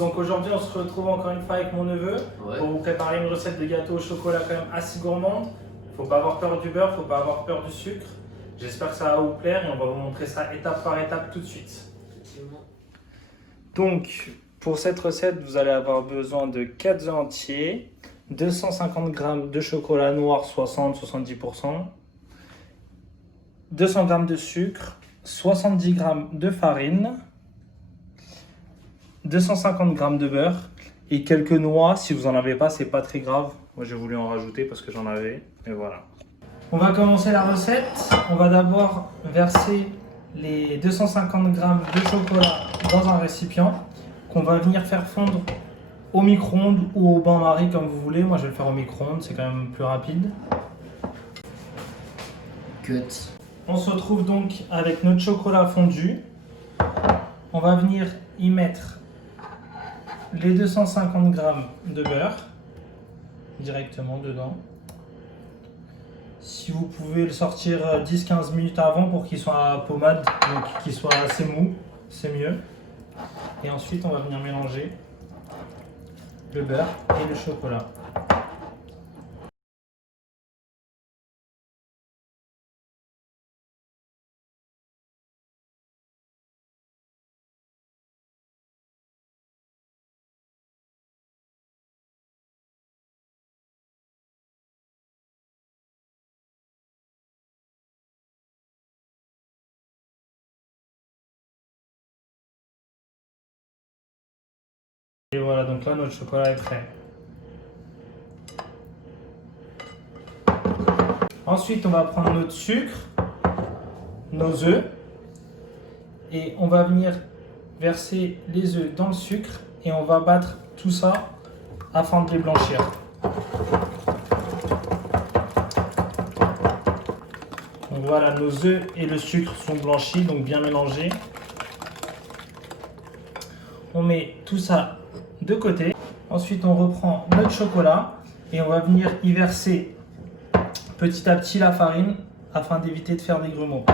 donc aujourd'hui on se retrouve encore une fois avec mon neveu pour vous préparer une recette de gâteau au chocolat quand même assez gourmande. Faut pas avoir peur du beurre, faut pas avoir peur du sucre. J'espère que ça va vous plaire et on va vous montrer ça étape par étape tout de suite. Donc pour cette recette vous allez avoir besoin de 4 œufs entiers, 250 g de chocolat noir 60-70%, 200 g de sucre, 70 g de farine, 250 g de beurre et quelques noix. Si vous en avez pas, c'est pas très grave. Moi j'ai voulu en rajouter parce que j'en avais. Et voilà. On va commencer la recette. On va d'abord verser les 250 g de chocolat dans un récipient qu'on va venir faire fondre au micro-ondes ou au bain-marie comme vous voulez. Moi je vais le faire au micro-ondes, c'est quand même plus rapide. Cut. On se retrouve donc avec notre chocolat fondu. On va venir y mettre les 250 g de beurre directement dedans. Si vous pouvez le sortir 10-15 minutes avant pour qu'il soit à pommade, donc qu'il soit assez mou, c'est mieux. Et ensuite on va venir mélanger le beurre et le chocolat. Et voilà, donc là notre chocolat est prêt. Ensuite, on va prendre notre sucre, nos œufs, et on va venir verser les œufs dans le sucre et on va battre tout ça afin de les blanchir. Donc voilà, nos œufs et le sucre sont blanchis, donc bien mélangés. On met tout ça de côté. Ensuite, on reprend notre chocolat et on va venir y verser petit à petit la farine afin d'éviter de faire des grumeaux.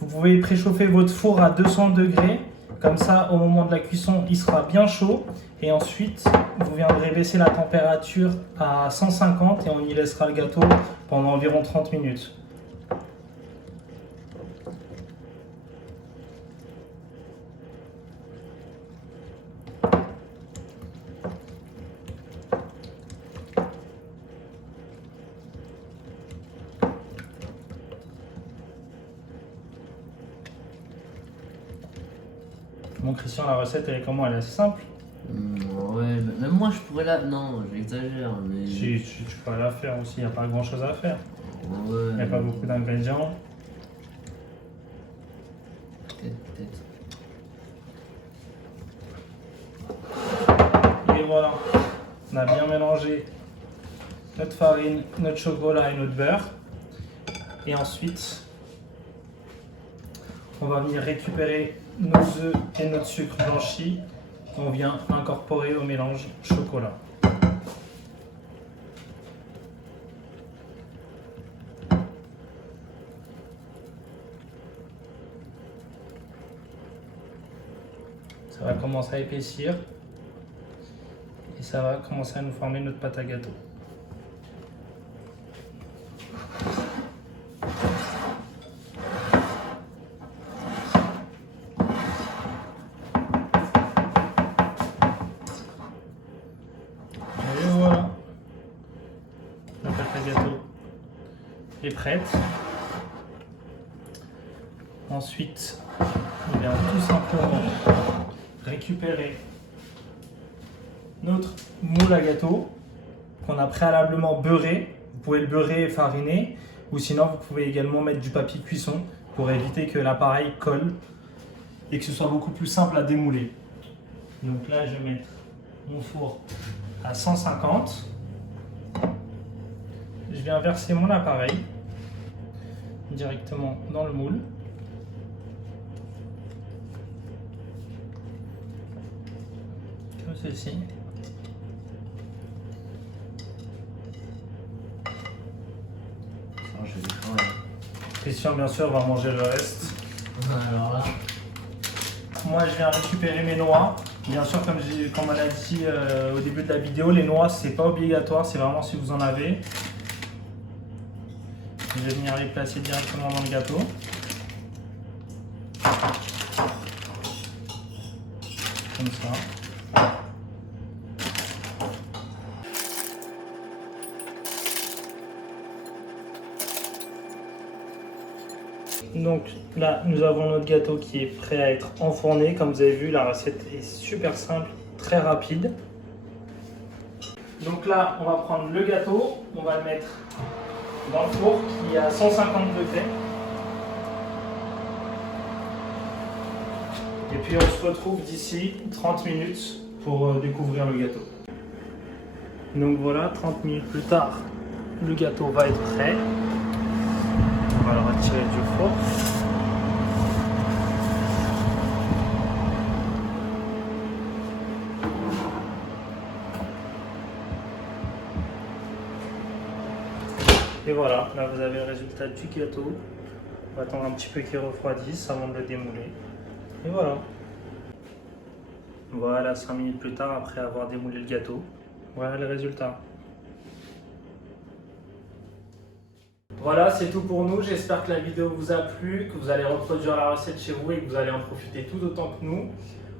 Vous pouvez préchauffer votre four à 200 degrés. Comme ça, au moment de la cuisson, il sera bien chaud. Et ensuite, vous viendrez baisser la température à 150 et on y laissera le gâteau pendant environ 30 minutes. Bon Christian, la recette elle est comment? Elle est assez simple. Ouais, même moi je pourrais la... Non, j'exagère, mais... Si, tu peux la faire aussi, il n'y a pas grand chose à faire. Ouais. Il n'y a pas beaucoup d'ingrédients. Peut-être. Et voilà, on a bien mélangé notre farine, notre chocolat et notre beurre. Et ensuite, on va venir récupérer nos œufs et notre sucre blanchi qu'on vient incorporer au mélange chocolat. Ça va commencer à épaissir et ça va commencer à nous former notre pâte à gâteau. Et voilà, la pâte à gâteau est prête. Ensuite, on vient tout simplement récupérer notre moule à gâteau qu'on a préalablement beurré. Vous pouvez le beurrer et fariner, ou sinon vous pouvez également mettre du papier cuisson pour éviter que l'appareil colle et que ce soit beaucoup plus simple à démouler. Donc là, je vais mettre mon four à 150. Je viens verser mon appareil directement dans le moule. Comme ceci. Christian, bien sûr, va manger le reste. Alors là. Moi, je viens récupérer mes noix. Bien sûr, comme on a dit au début de la vidéo, les noix, c'est pas obligatoire, c'est vraiment si vous en avez. Je vais venir les placer directement dans le gâteau. Comme ça. Donc là, nous avons notre gâteau qui est prêt à être enfourné. Comme vous avez vu, la recette est super simple, très rapide. Donc là, on va prendre le gâteau, on va le mettre dans le four qui est à 150 degrés. Et puis on se retrouve d'ici 30 minutes pour découvrir le gâteau. Donc voilà, 30 minutes plus tard, le gâteau va être prêt. On va le retirer du four. Et voilà, là vous avez le résultat du gâteau. On va attendre un petit peu qu'il refroidisse avant de le démouler. Et voilà. Voilà, 5 minutes plus tard, après avoir démoulé le gâteau. Voilà le résultat. Voilà, c'est tout pour nous. J'espère que la vidéo vous a plu, que vous allez reproduire la recette chez vous et que vous allez en profiter tout autant que nous.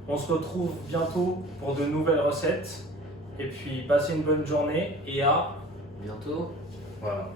On se retrouve bientôt pour de nouvelles recettes. Et puis, passez une bonne journée et à Bientôt. Voilà.